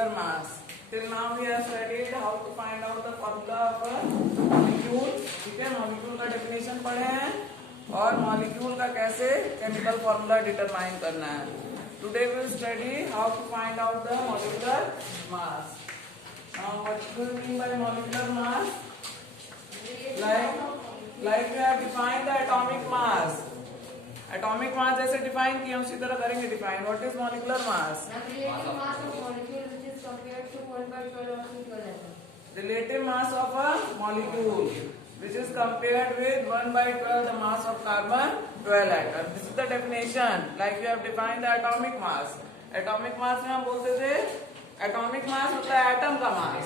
molecular mass. Till now we have studied how to find out the formula of a molecule. ठीक है, molecule का definition पढ़े हैं और molecule का कैसे chemical formula determine करना है. Today we will study how to find out the molecular mass. Now what do you mean by molecular mass? Like we have defined the atomic mass. Atomic mass जैसे डिफाइन किया उसी तरह करेंगे define. What is molecular mass? Relative mass of molecule which is compared to 1/12 of equal atom. Relative mass of a molecule which is compared with 1/12 the mass of carbon 12 atom. This is the definition. Like we have defined the atomic mass. Atomic mass में हम बोलते थे atomic mass होता है atom का mass.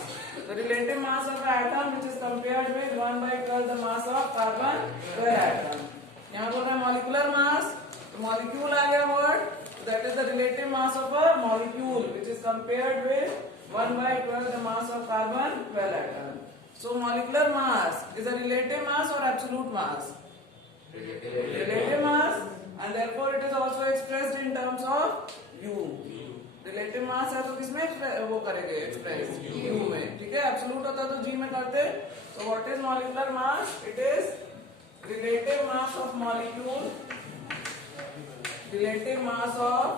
The relative mass of an atom which is compared with 1/12 the mass of carbon 12 atom. यहाँ बोल रहे हैं molecular mass. तो molecule आ गया word. That is the relative mass of a molecule which is compared with 1/12 the mass of carbon 12 atom. So molecular mass is a relative mass or absolute mass? Relative mass, and therefore it is also expressed in terms of U. Relative mass है तो किसमें वो करेंगे express U में. ठीक है, absolute होता तो G में करते. So what is molecular mass? It is relative mass of molecule. Relative mass of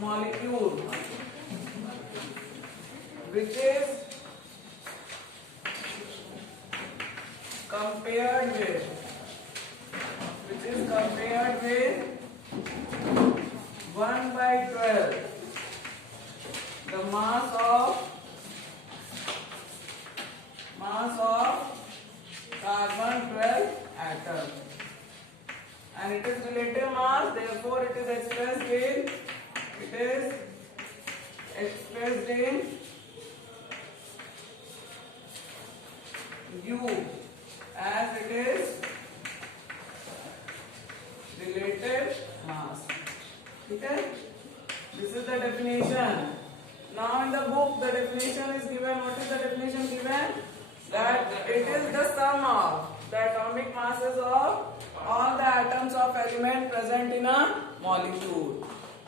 molecule which is compared with 1/12 the mass of carbon 12 atom, and it is relative mass, therefore it is expressed in U as it is relative mass. ठीक है, this is the definition. Now in the book the definition is given. What is the definition given? That it is the sum of the atomic masses of all the atoms of element present in a molecule.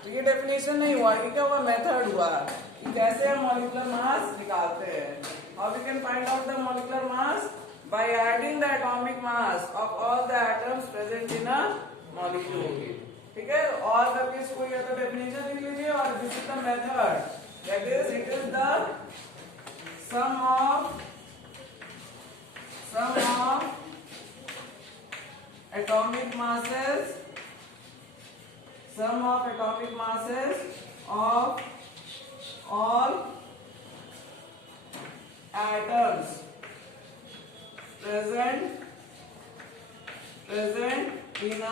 तो ये definition नहीं हुआ, ये क्या हुआ, method हुआ कि कैसे हम molecular mass निकालते हैं. How we can find out the molecular mass? By adding the atomic mass of all the atoms present in a molecule. ठीक है, और करके इसको या तो definition लिख लीजिए और this is the method. That is, it is the sum of atomic masses of all atoms present in a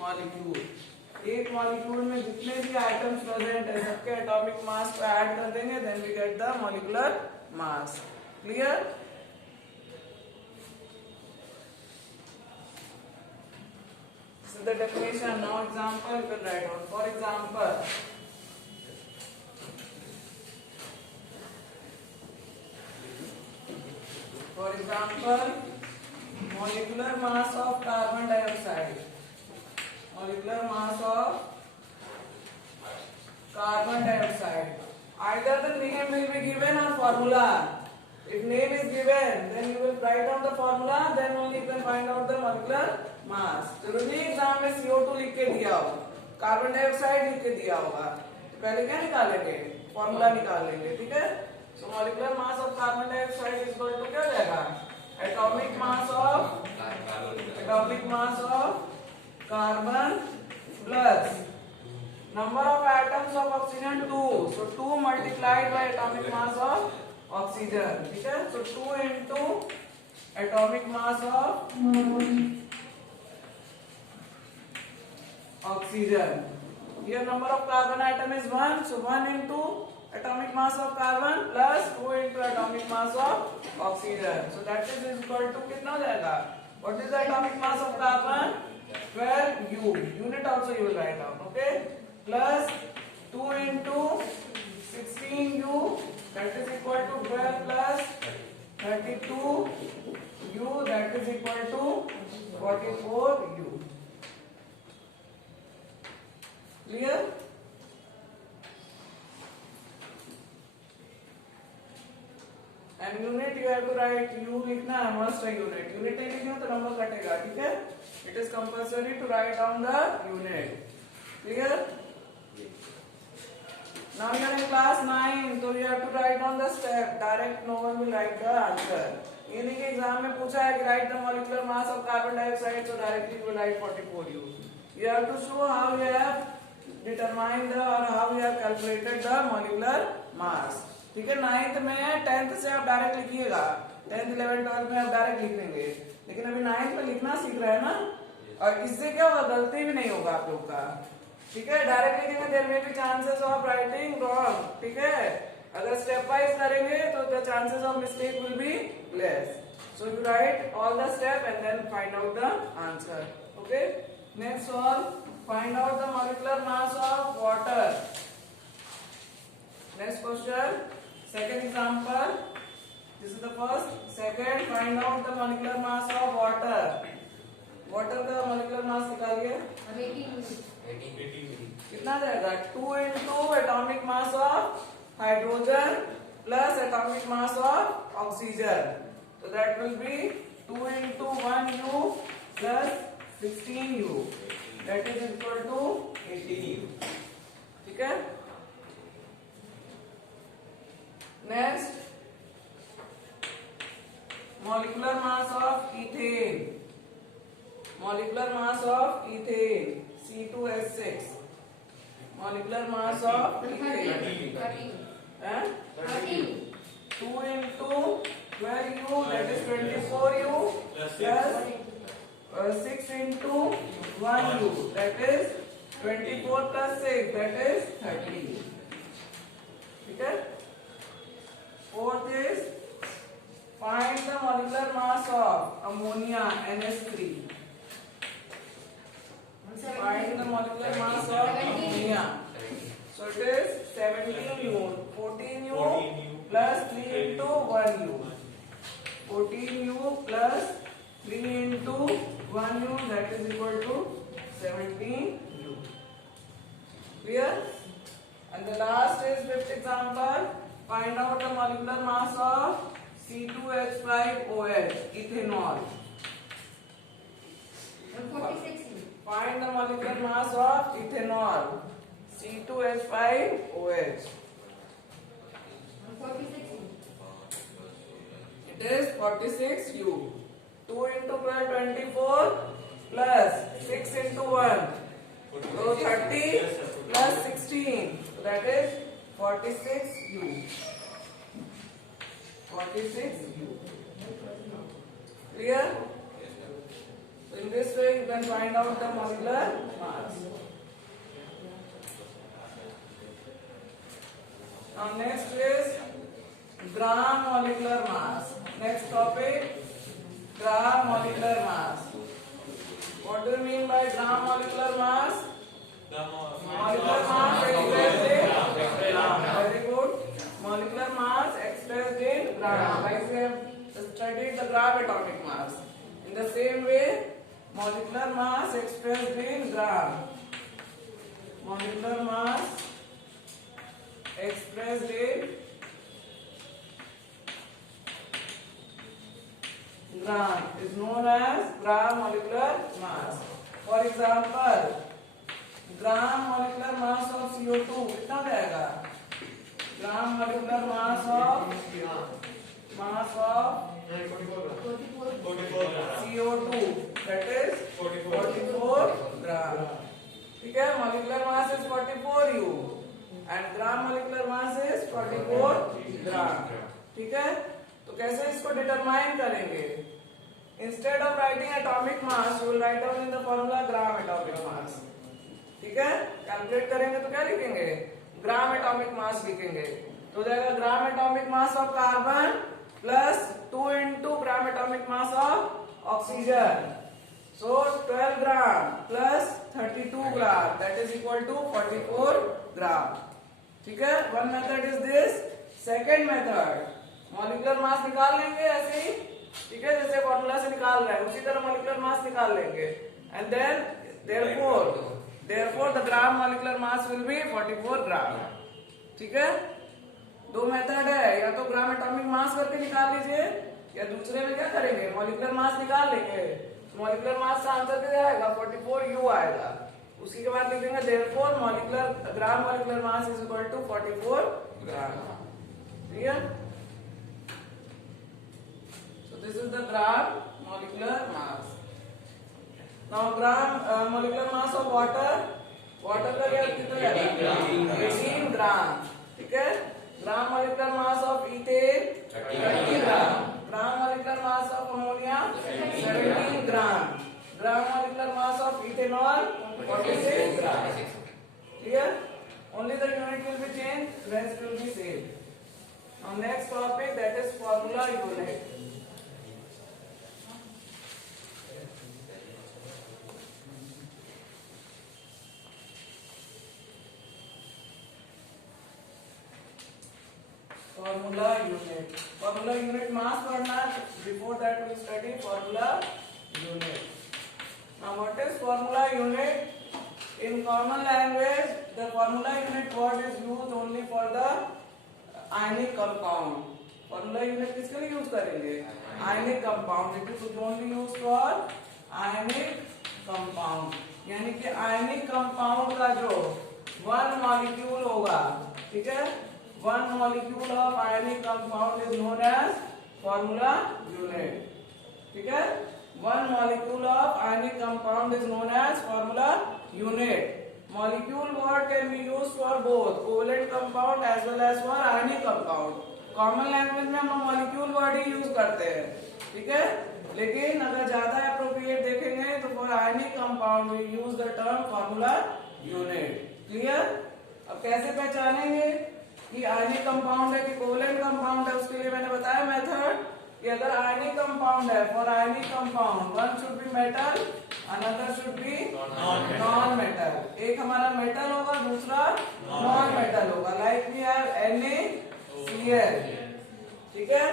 molecule. एक मॉलिक्यूल में जितने भी आइटम्स प्रेजेंट है सबके एटॉमिक मास को ऐड कर देंगे, then we get the molecular mass. Clear? This is the definition. Now example we will write down. For example, molecular mass of carbon dioxide. Molecular mass of carbon dioxide. Either the name will be given or formula. If name is given, then you will write down the formula. Then only you can find out the molecular mass. जरूरी एग्जाम में CO2 लिख के दिया हो, carbon dioxide लिख के दिया होगा, तो पहले क्या निकालेंगे, फॉर्मूला निकाल लेंगे. ठीक है, so molecular mass of carbon dioxide is equal to क्या जाएगा, atomic mass of carbon plus number of atoms of oxygen 2. So 2 multiplied by atomic mass of oxygen. ठीक है, so 2 into atomic mass of oxygen. Here number of carbon atom is 1, so 1 into atomic mass of carbon plus 2 into atomic mass of oxygen. So that is equal to कितना हो जाएगा? What is the atomic mass of carbon? 12 U. Unit also you will write down. Okay. Plus 2 into 16 U, that is equal to 12 plus 32 U, that is equal to 44 U. Clear? And unit you have to write, you लिखना है, मस्ट है unit, unit नहीं लिखना तो नंबर कटेगा, ठीक है। It is compulsory to write down the unit, clear. Now you are in class 9, so you have to write down the step. Direct, no one will write the answer. ये नहीं कि एग्जाम में पूछा है कि write the molecular mass of carbon dioxide, so directly you will write 44U. You have to show how you have determined the or how you have calculated the molecular mass. ठीक है, 9th में 10th से आप डायरेक्ट लिखिएगा, 10th 11th 12th में आप डायरेक्ट लिख लेंगे, लेकिन अभी 9th में लिखना सीख रहे हैं ना, और इससे क्या होगा, गलती भी नहीं होगा आप लोग का, ठीक है। डायरेक्ट लिखेंगे there may be chances of writing wrong, ठीक है। अगर स्टेप वाइज करेंगे तो the chances of mistake will be less, so you write all the step and then find out the answer, okay. Next solve, find out the molecular mass of water. Next question, second example, this is the first, second, find out the molecular mass of water. Water का molecular mass निकालिए, 18 कितना जाएगा, 2 into atomic mass of hydrogen plus atomic mass of oxygen, तो that will be 2 into 1U plus 16U, that is equal to 18, ठीक है। Next, molecular mass of ethane, molecular mass of ethane C2H6, molecular mass of ethane, 13 2 into 12U, that is 24U, plus 6 into 1U, that is 24 plus 6, that is 30, ठीक है। Fourth is find the molecular mass of ammonia NH3. Find the molecular mass of ammonia. So it is 17U, 14U plus 3 into 1U. 14U plus 3 into 1U, that is equal to 17U. Clear? And the last is fifth example. Find out the molecular mass of C2H5OH, ethanol. 146. Find the molecular mass of ethanol, C2H5OH. 146. It is 46U. 2 into 12, 24 plus 6 into 1. So 30 plus 16. So that is 46U. 46U. Clear? So in this way you can find out the molecular mass. Now next is gram molecular mass. Next topic, gram molecular mass. What do you mean by gram molecular mass? Molecular mass expressed in gram. Very good. Molecular mass expressed in gram. Like we have studied the gram atomic mass. In the same way, molecular mass expressed in gram. Molecular mass expressed in gram is known as gram molecular mass. For example, gram molecular mass of CO2 कितना जाएगा? Gram molecular mass of CO2, that is 44 gram. ठीक है, molecular mass is 44U and gram molecular mass is 44 gram. ठीक है, तो कैसे इसको डिटरमाइन करेंगे? Instead of writing atomic mass, you will write down in the formula gram atomic mass. ठीक है, कैलकुलेट करेंगे तो क्या लिखेंगे? ग्राम एटॉमिक मास लिखेंगे, तो हो जाएगा gram atomic mass of carbon plus 2 into gram atomic mass of oxygen. So 12 gram plus 32 gram, that is equal to 44 gram. ठीक है, one method is this. Second method, molecular mass निकाल लेंगे ऐसे ही, ठीक है, जैसे फॉर्मूला से निकाल रहे हैं उसी तरह मॉलिक्यूलर मास निकाल लेंगे and then therefore the gram molecular mass will be 44 gram. ठीक है, दो मेथड है, या तो ग्राम एटॉमिक मास करके निकाल लीजिए या दूसरे में क्या करेंगे मॉलिक्यूलर मास निकाल लेंगे। मॉलिक्यूलर मास का आंसर क्या आएगा 44 U आएगा। उसी के बाद लिखेंगे therefore molecular gram molecular mass is equal to 44 gram. Clear? So this is the gram molecular mass. Now gram molecular mass of water, water का क्या कितना है 18 ग्राम। ठीक है। Gram molecular mass of ethane 30 gram. Gram molecular mass of ammonia 17 gram. Gram molecular mass of ethanol 46 gram. Clear? Only the unit will be changed, rest will be same. Now next topic, that is formula unit. Formula unit. Formula unit mass पढ़ना। Before that we study formula unit. Now what is formula unit? In common language, the formula unit word is used only for the ionic compound. Formula unit किसके लिए यूज करेंगे? Ionic compound. It is only used for ionic compound. यानी कि ionic compound का जो one molecule होगा, ठीक है? One molecule of ionic compound is known as formula unit. ठीक है? One molecule of ionic compound is known as formula unit. Molecule word can be used for both covalent compound as well as for ionic compound. Common language में हम molecule word ही use करते हैं, ठीक है? लेकिन अगर ज्यादा appropriate देखेंगे तो for ionic compound we use the term formula unit. Clear? अब कैसे पहचानेंगे कि आयनिक कंपाउंड है कि कोवलेंट कंपाउंड है? उसके लिए मैंने बताया मेथड कि अगर आयनिक कंपाउंड है, for ionic compound one should be metal, another should be non metal. एक हमारा मेटल होगा, दूसरा नॉन मेटल होगा। Like we have NaCl। ठीक है।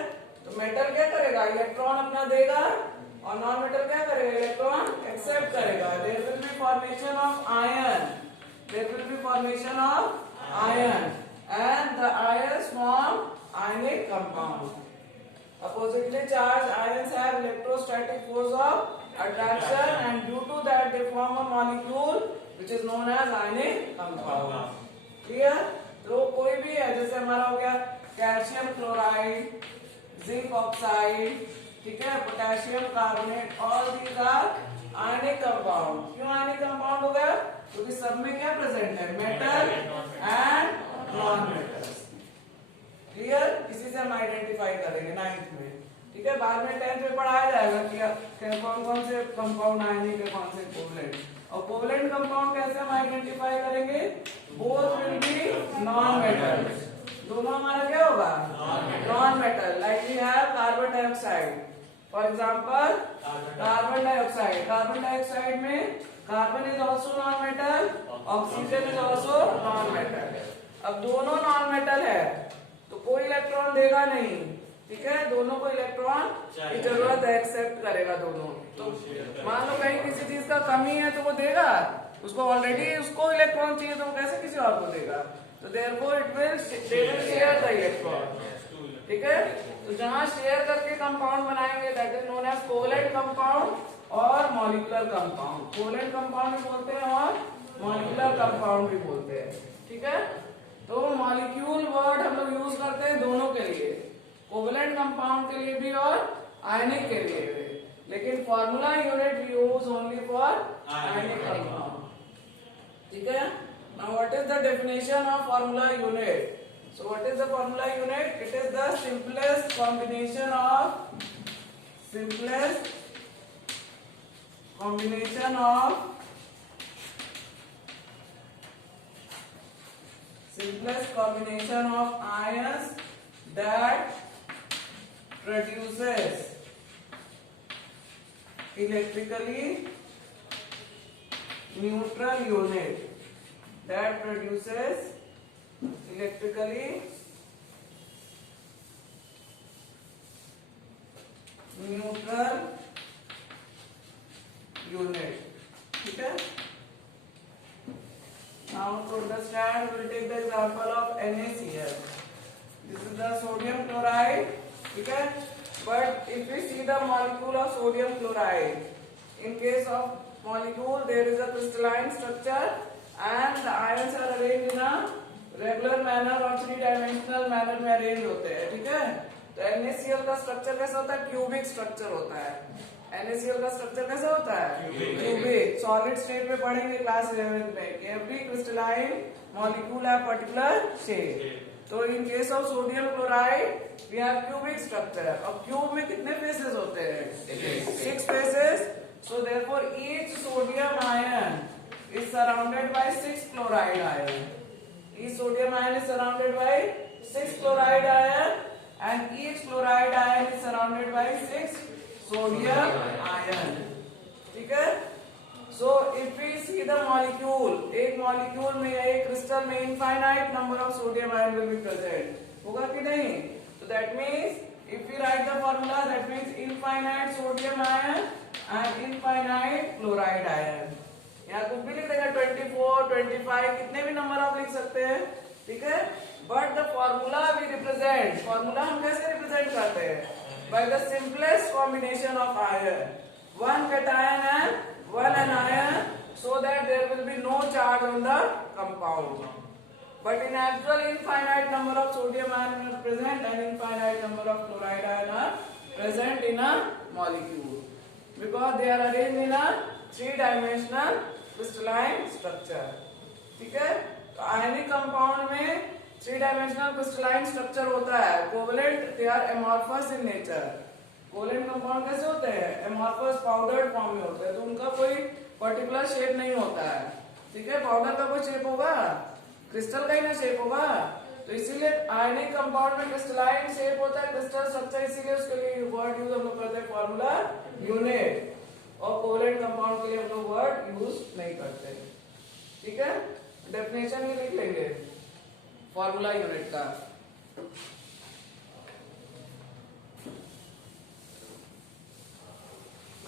तो मेटल क्या करेगा? इलेक्ट्रॉन अपना देगा और नॉन मेटल क्या करेगा? इलेक्ट्रॉन एक्सेप्ट करेगा। There will be formation of ion, there will be formation of ion and the ions form ionic compound. Oppositely charged ions have electrostatic force of attraction and due to that they form a molecule which is known as ionic compound. Clear? तो कोई भी है, जैसे हमारा हो गया calcium chloride, zinc oxide, ठीक है, potassium carbonate, all these are ionic compound. क्यों आयनिक कंपाउंड हो गया? क्योंकि सब में क्या प्रेजेंट है? Metal and non metals. Clear? इसी से हम आइडेंटिफाई करेंगे 9th में। ठीक है। बाद में 10th में पढ़ाया जाएगा कि कौन कौन से कंपाउंड आयनिक है, कौन से कोवलेंट। और कोवलेंट कंपाउंड कैसे हम आइडेंटिफाई करेंगे? Both will be non metal. दोनों हमारा क्या होगा? Non metal. Like we have carbon dioxide, for example carbon dioxide. Carbon dioxide में carbon is also non metal, oxygen is also non metal. अब दोनों नॉन मेटल है तो कोई इलेक्ट्रॉन देगा नहीं, ठीक है? दोनों को इलेक्ट्रॉन की जरूरत है, एक्सेप्ट करेगा दोनों। तो मान लो कहीं किसी चीज का कमी है तो वो देगा, उसको ऑलरेडी उसको इलेक्ट्रॉन चाहिए तो वो कैसे किसी और को देगा? तो therefore it will share the electron. ठीक है। तो जहां शेयर करके कंपाउंड बनाएंगे that is known as covalent compound और मॉलिक्यूलर कंपाउंड। कोवलेंट कंपाउंड भी बोलते हैं और मॉलिक्यूलर कंपाउंड भी बोलते हैं। ठीक है। तो मॉलिक्यूल वर्ड हम लोग यूज करते हैं दोनों के लिए, कोवलेंट कंपाउंड के लिए भी और आयनिक के लिए भी। लेकिन formula unit we use only for ionic compound. ठीक है। Now what is the definition of formula unit? So what is the formula unit? It is the simplest combination of ions that produces electrically neutral unit, that produces electrically neutral unit. ठीक है। Now to understand, we'll take the example of NaCl. This is the sodium chloride. ठीक है? But if we see the molecule of sodium chloride, in case of molecule there is a crystalline structure and the ions are arranged in a regular manner और 3-dimensional manner में arrange होते हैं. ठीक है? तो NaCl का स्ट्रक्चर कैसा होता है? क्यूबिक स्ट्रक्चर होता है. NaCl का स्ट्रक्चर कैसा होता है? क्यूबिक. सॉलिड स्टेट में पढ़ेंगे क्लास 11 में कि every crystalline molecule have particular shape. तो in case of sodium chloride we have cubic structure. और क्यूब में कितने फेसेस होते हैं? 6 faces. So therefore each sodium ion is surrounded by 6 chloride ion. Each sodium ion is surrounded by 6 chloride ion and each chloride ion is surrounded by 6 sodium ion. ठीक है? So if we see the molecule, एक molecule में या एक crystal में infinite number of sodium ion will be present. होगा कि नहीं? So that means if we write the formula, that means infinite sodium ion and infinite chloride ion. यहाँ कुछ भी लिख देगा 24, 25 कितने भी नंबर आप लिख सकते हैं. ठीक है? But the formula we represent, formula हम कैसे रिप्रेजेंट करते हैं? By the simplest combination of ion, 1 cation and 1 anion, so that there will be no charge on the compound. But in actual infinite number of sodium ion are present and infinite number of chloride ion are present in a molecule because they are arranged in a 3-dimensional crystalline structure. ठीक है? तो ionic compound में 3-dimensional crystalline structure होता है. Covalent they are amorphous in nature. Covalent compound कैसे होते हैं? Amorphous powdered form में होते हैं. तो उनका कोई पर्टिकुलर शेप नहीं होता है. ठीक है? पाउडर का कोई शेप होगा? क्रिस्टल का ही ना शेप होगा. तो इसीलिए आयनिक कंपाउंड में क्रिस्टलाइन शेप होता है, क्रिस्टल स्ट्रक्चर. इसीलिए उसके लिए वर्ड यूज हम लोग करते हैं फॉर्मूला यूनिट. और कोवलेंट कंपाउंड के लिए हम लोग वर्ड यूज नहीं करते. ठीक है? डेफिनेशन ही लिख लेंगे फॉर्मूला यूनिट का.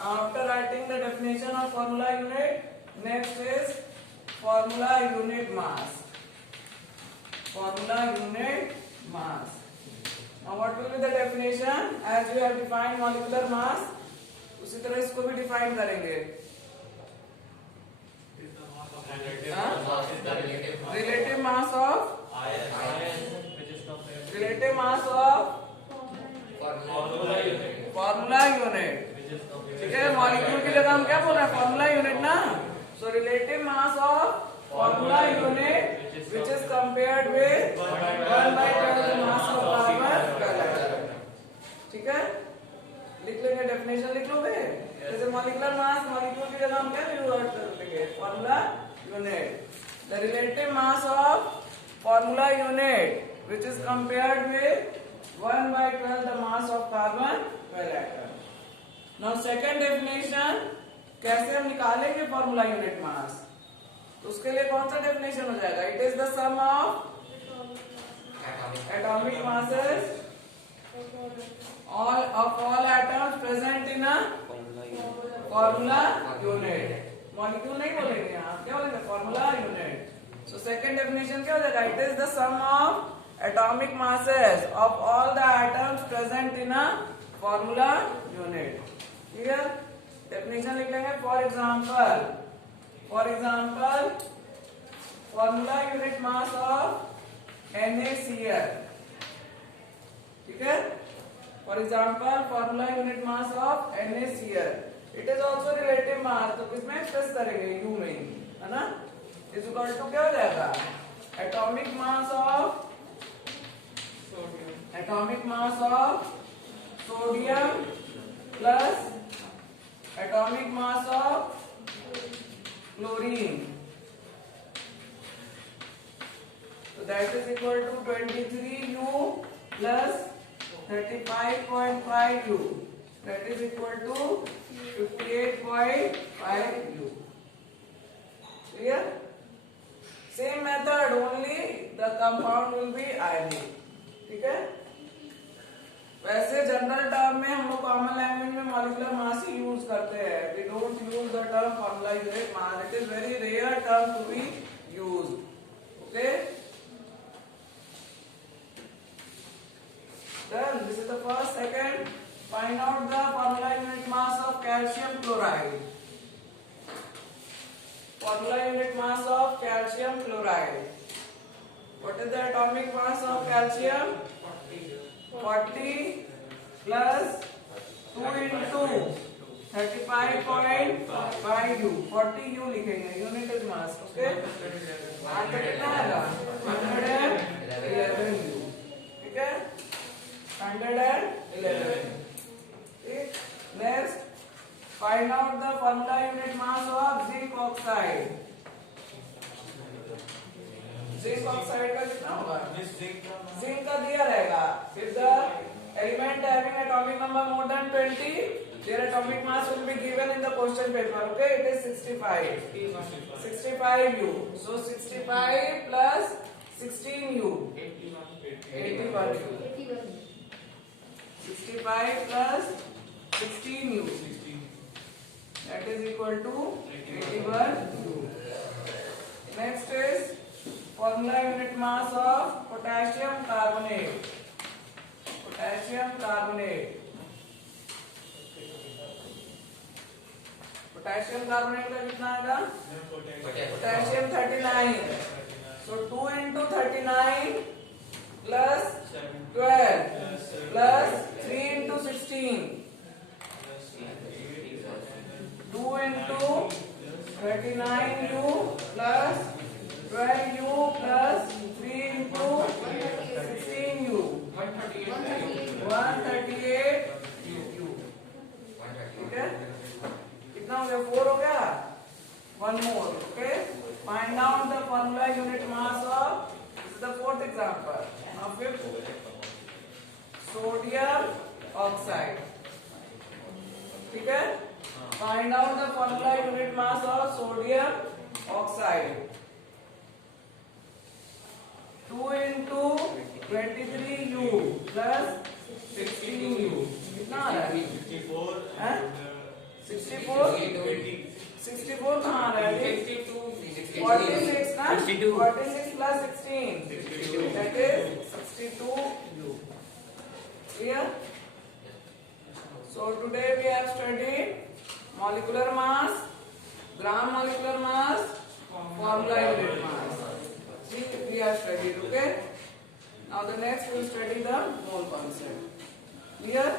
After writing the definition of formula unit, next is formula unit mass. Formula unit mass. Now what will be the definition? As we have defined molecular mass, उसी तरह इसको भी डिफाइन करेंगे. Relative mass of formula unit. ठीक है? मॉलिक्यूल की जगह हम क्या बोल रहे हैं? फॉर्मूला यूनिट ना. So relative mass of formula unit which is compared with 1/12 mass of carbon. ठीक है? लिख लेंगे. डेफिनेशन लिख लोगे. जैसे मॉलिक्यूलर मास, मॉलिक्यूल की जगह हम क्या यूज करेंगे? Formula unit. The relative mass of formula unit which is compared with 1/12 the mass of carbon 12 atom. Now second definition, कैसे हम निकालेंगे फॉर्मूला यूनिट मास? तो उसके लिए कौन सा डेफिनेशन हो जाएगा? It is the sum of atomic masses all atoms present in a formula unit. Molecule नहीं बोलेंगे यहाँ, क्या बोलेंगे? Formula unit. So second definition क्या हो जाएगा? It is the sum of atomic masses of all the atoms present in a formula unit. Clear? Definition लिख लेंगे. For example formula unit mass of NaCl. ठीक है? For example, formula unit mass of NaCl. It is also relative mass. तो किसमें एक्सप्रेस करेंगे? U में, है ना? इज इक्वल टू क्या हो जाएगा? Atomic mass of sodium plus atomic mass of chlorine. So that is equal to 23U plus 35.5U. That is equal to 58.5U. Clear? Same method, only the compound will be ionic. ठीक है? वैसे general term में हम लोग common language में molecular mass ही यूज करते हैं. We don't use the term formula unit mass. It is very rare term to be used. Okay? find out the formula unit mass of calcium chloride. Formula unit mass of calcium chloride. What is the atomic mass of calcium? 40 plus 2 into 35.5 U. 40 U लिखेंगे, unit is mass. Okay? Answer कितना आएगा? 111 U. ठीक है? 111. ठीक? Next, find out the formula unit mass of zinc oxide. Zinc oxide का कितना होगा? Zinc का दिया रहेगा. If the element having atomic number more than 20, their atomic mass will be given in the question paper. Okay, it is 65. 65 U. So 65 plus 16 U. 81 U. 65 plus 16 U. That is equal to 81 U. Next is formula unit mass of potassium carbonate. Potassium carbonate. Potassium carbonate का कितना आएगा? Potassium 39. So 2 into 39 plus 12 plus 3 into 16. 2 into 39U plus 12U plus 3 into 16U. 138 U. ठीक है? कितना हो गया? 4 हो गया? One more. Okay? Find out the formula unit mass of, this is the fourth example. Now fifth, sodium oxide. ठीक है? Find out the formula unit mass of sodium oxide. 2 into 23U plus 16U. कितना आ रहा है? 64? 64 कहाँ आ रहा है? 46 ना? 46 plus 16. That is 62U. Clear? So today we have studied molecular mass, gram molecular mass, formula unit mass. See, we have studied. Okay? Now the next we will study the mole concept. Clear?